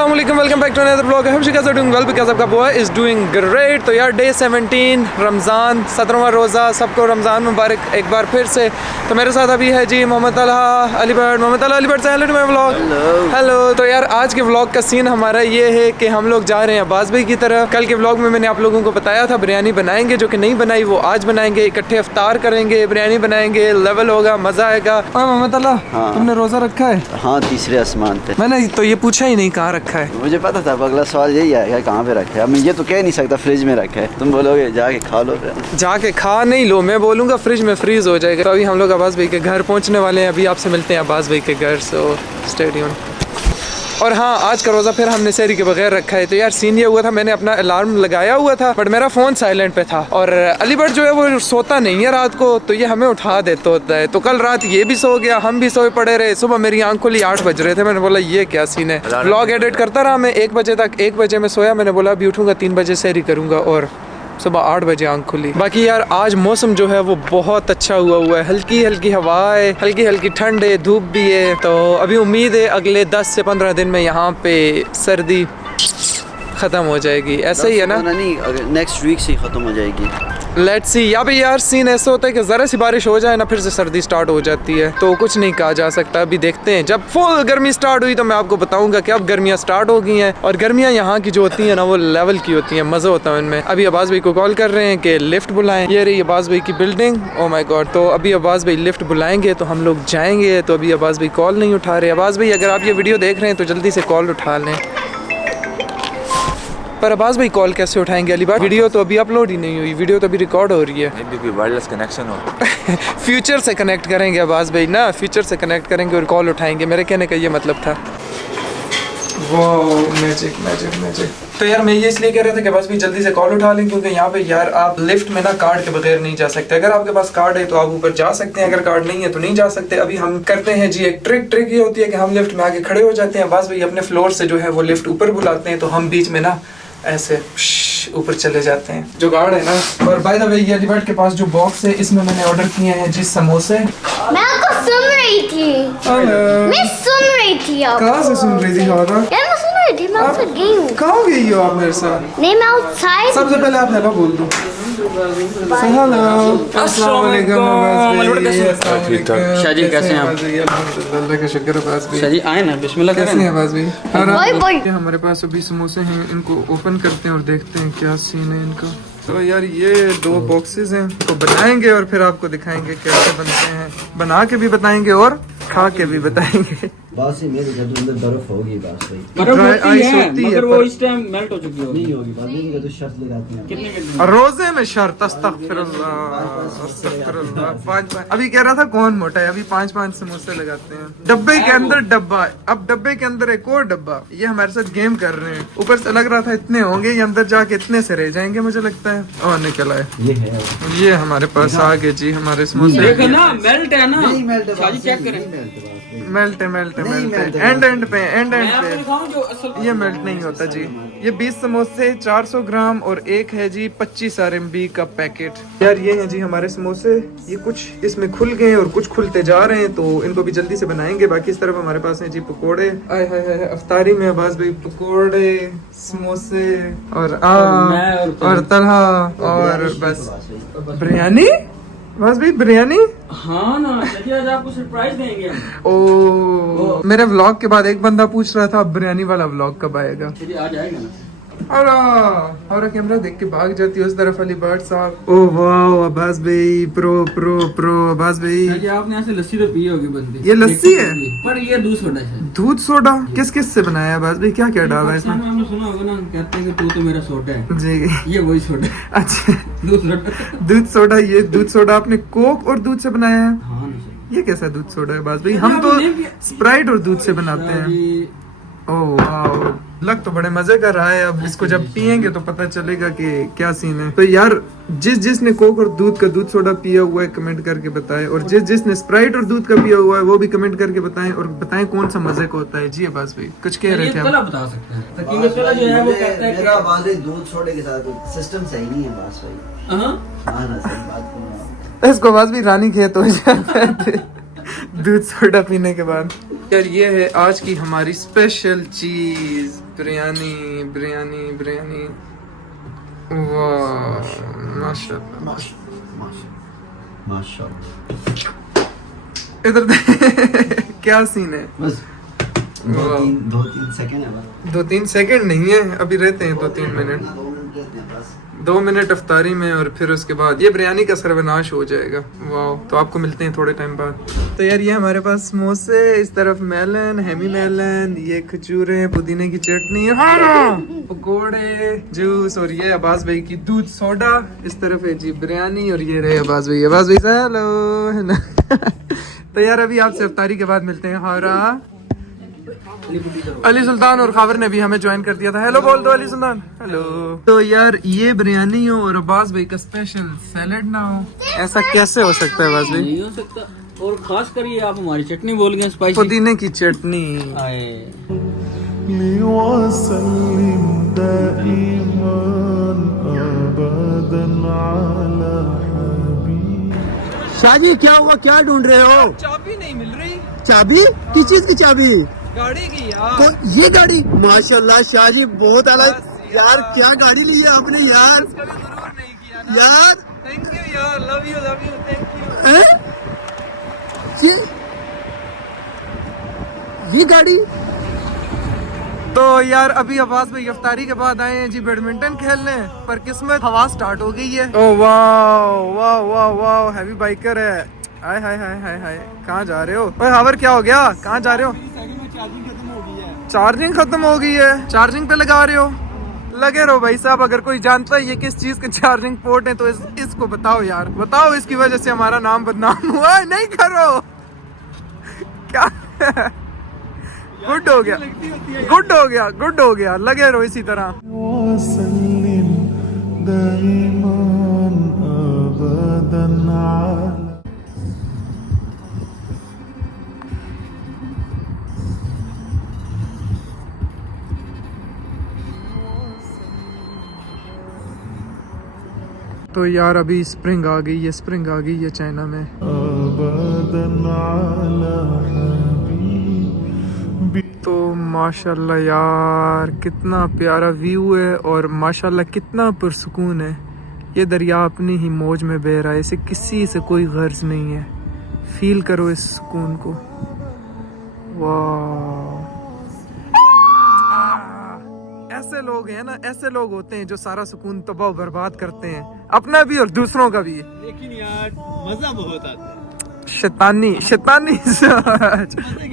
अस्सलाम वालेकुम, welcome back to another vlog. I hope you guys are doing well because आपका boy is doing great. तो यार day 17 Ramzan 17वां रोज़ा, सबको रमज़ान मुबारक एक बार फिर से। तो मेरे साथ अभी है जी मोहम्मद तलहा अलीबर्ड। मोहम्मद तलहा अलीबर्ड से hello to my vlog. Hello. तो यार आज के व्लॉग का सीन हमारा ये है कि हम लोग जा रहे हैं अब्बास भाई की तरफ। कल के व्लॉग में मैंने आप लोगों को बताया था बिरयानी बनाएंगे, जो कि नहीं बनाई वो आज बनाएंगे। इकट्ठे इफ्तार करेंगे, बिरयानी बनाएंगे, लेवल होगा, मज़ा आएगा। और मोहम्मद तलहा तुमने रोज़ा रखा है? हाँ, तीसरे आसमान पे। मैंने तो ये पूछा ही नहीं कहाँ रखा है। मुझे पता था अगला सवाल यही आएगा, कहाँ पे रखा है। अब मैं ये तो कह नहीं सकता फ्रिज में रखा है, तुम बोलोगे जाके खा लो। जाके खा नहीं लो, मैं बोलूँगा फ्रिज में फ्रीज हो जाएगा। तो अभी हम लोग अब्बास भाई के घर पहुँचने वाले हैं। अभी आपसे मिलते हैं अब्बास भाई के घर, सो स्टे ट्यून्ड। और हाँ, आज का रोज़ा फिर हमने सहरी के बगैर रखा है। तो यार सीन ये हुआ था, मैंने अपना अलार्म लगाया हुआ था बट मेरा फ़ोन साइलेंट पे था। और अलीबर्ड जो है वो सोता नहीं है रात को, तो ये हमें उठा देता होता है। तो कल रात ये भी सो गया, हम भी सोए पड़े रहे। सुबह मेरी आंख खुली 8 बज रहे थे। मैंने बोला ये क्या सीन है। व्लॉग एडिट करता रहा मैं 1 बजे तक। 1 बजे में सोया, मैंने बोला अभी उठूँगा 3 बजे सहरी करूँगा, और सुबह 8 बजे आंख खुली। बाकी यार आज मौसम जो है वो बहुत अच्छा हुआ है। हल्की हल्की हवाएं, हल्की हल्की ठंड है, धूप भी है। तो अभी उम्मीद है अगले 10 से 15 दिन में यहाँ पे सर्दी ख़त्म हो जाएगी। ऐसे ही है ना? नहीं, नेक्स्ट वीक से ख़त्म हो जाएगी। Let's see. या भी यार सीन ऐसा होता है कि ज़रा सी बारिश हो जाए ना, फिर से सर्दी स्टार्ट हो जाती है। तो कुछ नहीं कहा जा सकता, अभी देखते हैं। जब फुल गर्मी स्टार्ट हुई तो मैं आपको बताऊंगा कि अब गर्मियाँ स्टार्ट हो गई हैं। और गर्मियाँ यहाँ की जो होती हैं ना वो लेवल की होती हैं, मज़ा होता है उनमें। अभी अब्बास भाई को कॉल कर रहे हैं कि लिफ्ट बुलाएं। ये रही अब्बास भाई की बिल्डिंग। Oh my God. तो अभी अब्बास भाई लिफ्ट बुलाएंगे तो हम लोग जाएंगे। तो अभी अब्बास भाई कॉल नहीं उठा रहे। अब्बास भाई अगर आप ये वीडियो देख रहे हैं तो जल्दी से कॉल उठा लें। पर अब्बास भाई कॉल कैसे उठाएंगे अली बात? वीडियो तो अभी अपलोड ही नहीं हुई, वीडियो तो अभी रिकॉर्ड हो रही है। कोई वायरलेस कनेक्शन हो। फ्यूचर से कनेक्ट करेंगे अब्बास भाई ना, फ्यूचर से कनेक्ट करेंगे और कॉल उठाएंगे। मेरे कहने का ये मतलब था। वो मैजिक मैजिक मैजिक। तो यार मैं ये इसलिए कह रहा था कि बस भी जल्दी से कॉल उठा लें, क्योंकि यहाँ पे यार आप लिफ्ट में ना कार्ड के बगैर नहीं जा सकते। अगर आपके पास कार्ड है तो आप ऊपर जा सकते हैं, अगर कार्ड नहीं है तो नहीं जा सकते। अभी हम करते हैं जी एक ट्रिक ये होती है कि हम लिफ्ट में आके खड़े हो जाते हैं। बस भाई अपने फ्लोर से जो है वो लिफ्ट ऊपर बुलाते हैं, तो हम बीच में ना ऐसे ऊपर चले जाते हैं। जो गार्ड है ना। और बाय द वे ये अलीबर्ड के पास जो बॉक्स है इसमें मैंने ऑर्डर किए हैं जी समोसे। मैं आपको सुन रही थी। मैं सुन रही थी आपको। कहाँ से सुन रही थी? यार मैं सुन रही थी, मैं आपसे गई हूँ। कहाँ गई हो आप मेरे साथ? नहीं, मैं आउटसाइड। सबसे पहले आप हेलो बोल दो। शाजी कैसे हैं आप? अल्लाह का शुक्र है। बस शाजी आए ना, बिस्मिल्लाह कैसे करें। हैं बस भी? भाई हमारे पास अभी समोसे हैं, इनको ओपन करते हैं और देखते हैं क्या सीन है इनका। तो यार ये 2 बॉक्सेस हैं, इनको बनाएंगे और फिर आपको दिखाएंगे कैसे बनते हैं। बना के भी बताएंगे और खा के भी बताएंगे। बस ही मेरे जब अंदर बर्फ होगी, बस वही बर्फ Dry होती ice है, होती है, मगर पर- वो इस टाइम मेल्ट हो चुकी होगी। नहीं होगी, बाद में तो शर्त लगाते हैं। कितने कितने? रोजे में शर्त अस्तगफिरुल्लाह अस्तगफिरुल्लाह। 5 अभी कह रहा था कौन मोटा है, अभी 5 समोसे लगाते हैं। डब्बे के अंदर डब्बा, अब डब्बे के अंदर एक और डब्बा। ये हमारे साथ गेम कर रहे हैं। ऊपर से लग रहा था इतने होंगे, ये अंदर जाके इतने से रह जाएंगे मुझे लगता है। और निकल आए ये है, ये हमारे पास आ गए जी हमारे समोसे। देखो ना, मेल्ट है ना। नहीं मेल्ट है, शाजी चेक करें। मेल्ट एंड मैं आपको दिखाऊं जो असल। ये मेल्ट नहीं होता जी। ये 20 समोसे 400 ग्राम और एक है जी 25 RMB का पैकेट। यार ये हैं जी हमारे समोसे। ये कुछ इसमें खुल गए और कुछ खुलते जा रहे हैं, तो इनको भी जल्दी से बनाएंगे। बाकी इस तरफ हमारे पास हैं जी पकोड़े। आय हाय हाय, अफ्तारी में अब्बास भाई पकोड़े, समोसे और आम और तलहा और बस बिरयानी। बस भाई बिरयानी। हाँ ना, शाजी आज आपको सरप्राइज देंगे हम। ओ मेरे व्लॉग के बाद एक बंदा पूछ रहा था अब बिरयानी वाला व्लॉग कब आएगा। शाजी आज आएगा ना। और कैमरा देख के भाग जाती है उस तरफ अली बर्ड साहब। ओ वाह अब्बास भाई प्रो प्रो प्रो अब्बास भाई। शाजी आपने यहाँ से लस्सी तो पी होगी बंदी। ये लस्सी है? पर ये दूध सोडा है। दूध सोडा किस किस से बनाया है अब्बास भाई? क्या क्या डाला है इसमें? आपने सुना होगा ना, कहते हैं कि तू तो मेरा सोडा है। जी ये वही सोडा है। अच्छा दूध सोडा। दूध सोडा। ये दूध सोडा आपने कोक और दूध से बनाया है? हाँ ना शाजी। ये कैसा दूध सोडा है अब्बास भाई? हम तो स्प्राइट और दूध से बनाते हैं। शाजी, ओह वाह, लग तो बड़े मजे का रहा है। अब इसको जब पियेंगे तो पता चलेगा कि क्या सीन है। तो यार जिसने कोक और दूध का दूध सोडा पिया हुआ है कमेंट करके बताएं, और जिसने स्प्राइट और दूध का पिया हुआ है वो भी कमेंट करके बताएं, और बताएं कौन सा मजे का होता है। जी अब्बास भाई कुछ कह रहे थे ये आप? कला बता सकते हैं। तकीन कला जो है वो कहता है मेरा बाजी दूध छोड़े के साथ सिस्टम सही नहीं है, बस वही। हाँ हाँ ना, सही बात बोल रहा हूँ। इसको बस भी रानी खेत हो जाता है। दूध सोडा पीने के बाद। यार ये है आज की हमारी स्पेशल चीज, बिरयानी बिरयानी बिरयानी। वाह माशाल्लाह माशाल्लाह। इधर क्या सीन है? बस दो तीन सेकंड है बस। 2-3 सेकंड नहीं है, अभी रहते हैं 2-3 मिनट। 2 मिनट अफ्तारी में और फिर उसके बाद ये बिरयानी का सर्वनाश हो जाएगा। वाह, तो आपको मिलते हैं थोड़े टाइम बाद। तो यार ये हमारे पास समोसे, इस तरफ मेलन, हेमी मेलन, ये खजूरें, पुदीने की चटनी, पकोड़े, जूस, और ये अब्बास भाई की दूध सोडा। इस तरफ है जी बिरयानी और ये रहे अब्बास भाई। अब्बास भाई हेलो। तो यार अभी आपसे अफ्तारी के बाद मिलते हैं। हारा अली सुल्तान और खावर ने भी हमें ज्वाइन कर दिया था। हेलो बोल दो अली सुल्तान। हेलो। तो यार ये बिरयानी हो और अब्बास भाई का स्पेशल सैलेड ना हो, ऐसा कैसे हो सकता है अब्बास भाई? नहीं हो सकता। और खास कर ये आप हमारी चटनी बोल गए, स्पाइसी पुदीने की चटनी। शाजी क्या हुआ, क्या ढूंढ रहे हो? चाबी नहीं मिल रही। चाबी? किस चीज की चाबी? गाड़ी की यार। तो ये गाड़ी माशाल्लाह शाजी बहुत आला यार, क्या गाड़ी ली है आपने यार? कभी जरूर नहीं किया ना। यार थैंक यू यार, लव यू थैंक यू। हैं? ये गाड़ी? तो यार अभी अब्बास भाई अफ्तारी के बाद आए हैं जी बैडमिंटन खेलने, पर किस्मत हवा स्टार्ट हो गई है। ओह वाह वाह वाह वाह, हैवी बाइकर है। हाय हाय हाय हाय हाय, कहाँ जा रहे हो? ओए हावर क्या हो गया, कहाँ जा रहे हो? चार्जिंग खत्म हो गई है, चार्जिंग पे लगा रहे हो? लगे रहो भाई साहब, अगर कोई जानता है ये किस चीज के चार्जिंग पोर्ट है तो इसको बताओ यार, बताओ, इसकी वजह से हमारा नाम बदनाम हुआ है। नहीं करो क्या। गुड हो गया, गुड हो गया, गुड हो गया, लगे रहो इसी तरह। तो यार अभी स्प्रिंग आ गई है, स्प्रिंग आ गई है चाइना में। तो माशाल्लाह यार कितना प्यारा व्यू है और माशाल्लाह कितना पुरसुकून है। ये दरिया अपनी ही मौज में बह रहा है, इसे किसी से कोई गर्ज नहीं है। फील करो इस सुकून को। वाह, ऐसे लोग हैं ना, ऐसे लोग होते हैं जो सारा सुकून तबाह बर्बाद करते हैं, अपना भी और दूसरों का भी। लेकिन यार मजा बहुत आता है। शैतानी शैतानी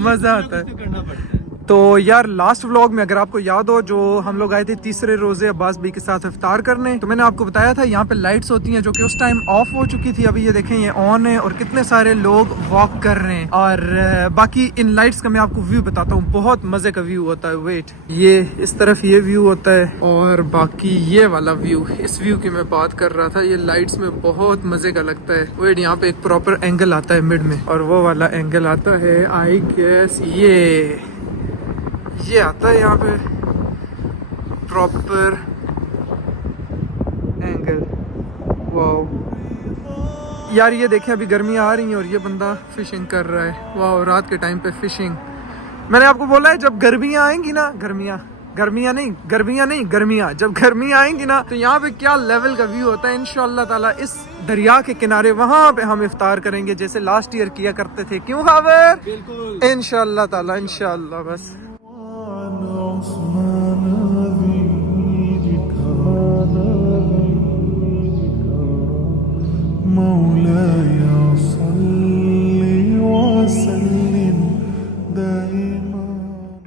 मजा आता है। करना पड़ता है। तो यार लास्ट व्लॉग में अगर आपको याद हो, जो हम लोग आए थे तीसरे रोजे अब्बास भाई के साथ इफ्तार करने, तो मैंने आपको बताया था यहाँ पे लाइट्स होती हैं जो कि उस टाइम ऑफ हो चुकी थी। अभी ये देखें ये ऑन है और कितने सारे लोग वॉक कर रहे हैं। और बाकी इन लाइट्स का मैं आपको व्यू बताता हूँ, बहुत मजे का व्यू होता है। वेट, ये इस तरफ ये व्यू होता है और बाकी ये वाला व्यू, इस व्यू की मैं बात कर रहा था। ये लाइट्स में बहुत मजे का लगता है। वेट, यहाँ पे एक प्रॉपर एंगल आता है मिड में और वो वाला एंगल आता है आई गेस ये आता है यहाँ पे प्रॉपर एंगल। वाह यार, ये देखें अभी गर्मियाँ आ रही हैं और ये बंदा फिशिंग कर रहा है। वाह, रात के टाइम पे फिशिंग। मैंने आपको बोला है जब गर्मियाँ आएंगी ना, गर्मियाँ जब गर्मियाँ आएंगी ना तो यहाँ पे क्या लेवल का व्यू होता है। इंशाअल्लाह ताला इस दरिया के किनारे वहाँ पे हम इफ्तार करेंगे जैसे लास्ट ईयर किया करते थे। क्यों खावर? बिल्कुल इंशाअल्लाह ताला, इंशाअल्लाह। बस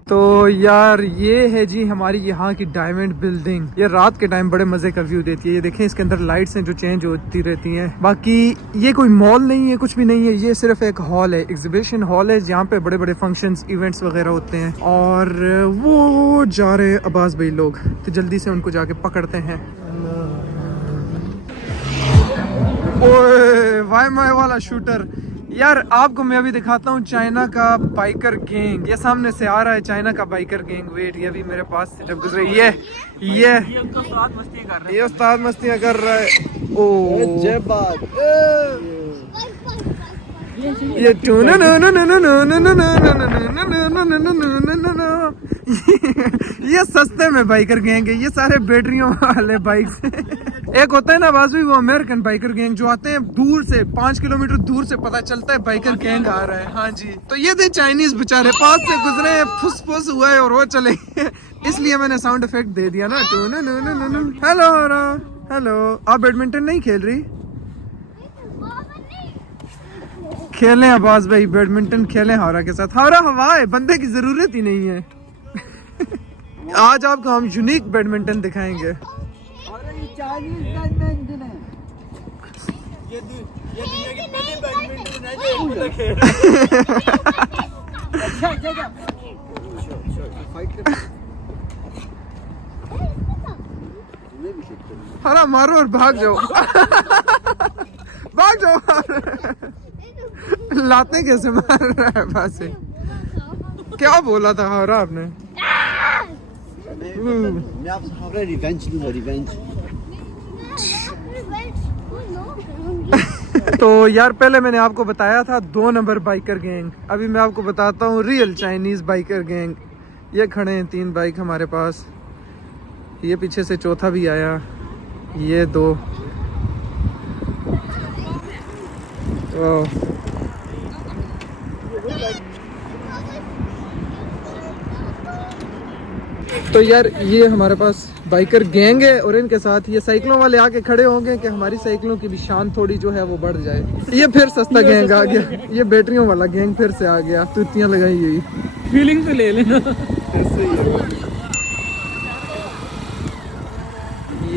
तो यार ये है जी हमारी यहाँ की डायमंड बिल्डिंग। ये रात के टाइम बड़े मजे का व्यू देती है। ये देखें इसके अंदर लाइट्स हैं जो चेंज होती रहती हैं। बाकी ये कोई मॉल नहीं है, कुछ भी नहीं है, ये सिर्फ एक हॉल है, एग्जीबिशन हॉल है जहाँ पे बड़े बड़े फंक्शंस इवेंट्स वगैरह होते हैं। और वो जा रहे हैं अब्बास भाई लोग, तो जल्दी से उनको जाके पकड़ते हैं। ओए वाई माई वाला शूटर। यार आपको मैं अभी दिखाता हूँ चाइना का बाइकर गैंग। ये सामने से आ रहा है चाइना का बाइकर गैंग। वेट, ये अभी मेरे पास से जब गुजरे, ये उस्ताद मस्तियाँ कर रहा है। ओ जय बात। ये टूनो no no no no no no no no no no no. ये सस्ते में बाइकर गैंग है, ये सारे बैटरियों वाले बाइक्स। एक होता है ना बाजू, वो अमेरिकन बाइकर गैंग जो आते हैं दूर से, 5 किलोमीटर दूर से पता चलता है बाइकर गैंग आ रहा है। हाँ जी, तो ये थे चाइनीज बेचारे, पास से गुजरे, फुस फुस हुआ है और वो चले। इसलिए मैंने साउंड इफेक्ट दे दिया ना। हेलो हेलो, आप बैडमिंटन नहीं खेल रही? खेलें अब्बास भाई, बैडमिंटन खेलें हावरा के साथ। हावरा हवा है, बंदे की जरूरत ही नहीं है। आज आपको हम यूनिक बैडमिंटन दिखाएंगे। हरा मारो और भाग जाओ। भाग जाओ। लाते कैसे मार रहा है पास से? क्या बोला था हरा आपने? मैं आपसे रिवेंज दूंगा, रिवेंज। तो यार पहले मैंने आपको बताया था 2 नंबर बाइकर गैंग, अभी मैं आपको बताता हूँ रियल चाइनीज बाइकर गैंग। ये खड़े हैं 3 बाइक हमारे पास, ये पीछे से चौथा भी आया, ये 2। तो यार ये हमारे पास बाइकर गैंग है और इनके साथ ये साइकिलों वाले आके खड़े होंगे कि हमारी साइकिलों की भी शान थोड़ी जो है वो बढ़ जाए। ये फिर सस्ता गैंग आ गया, ये बैटरियों वाला गैंग फिर से आ गया। तुतियां लगाई यही फीलिंग तो ले लेना। ऐसे ही है।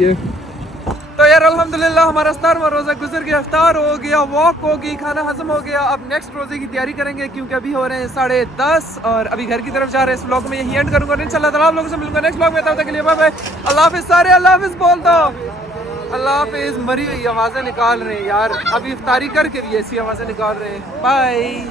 ये तो यार अल्हम्दुलिल्लाह हमारा 17वां रोज़ा गुजर गया, इफ्तार हो गया, वॉक हो गई, खाना हजम हो गया। अब नेक्स्ट रोज़े की तैयारी करेंगे क्योंकि अभी हो रहे हैं 10:30 और अभी घर की तरफ जा रहे हैं। इस व्लॉग में यही एंड करूंगा, इंशाल्लाह ताला आप लोगों से मिलूंगा नेक्स्ट व्लॉग में। तब तक के लिए बाय बाय, अल्लाह हाफिज़। सारे अल्लाह हाफिज़ बोल दो। अल्लाह हाफिज़। मरी हुई आवाज़ें निकाल रहे हैं यार, अभी इफ्तारी करके भी ऐसी आवाज़ें निकाल रहे हैं। बाय।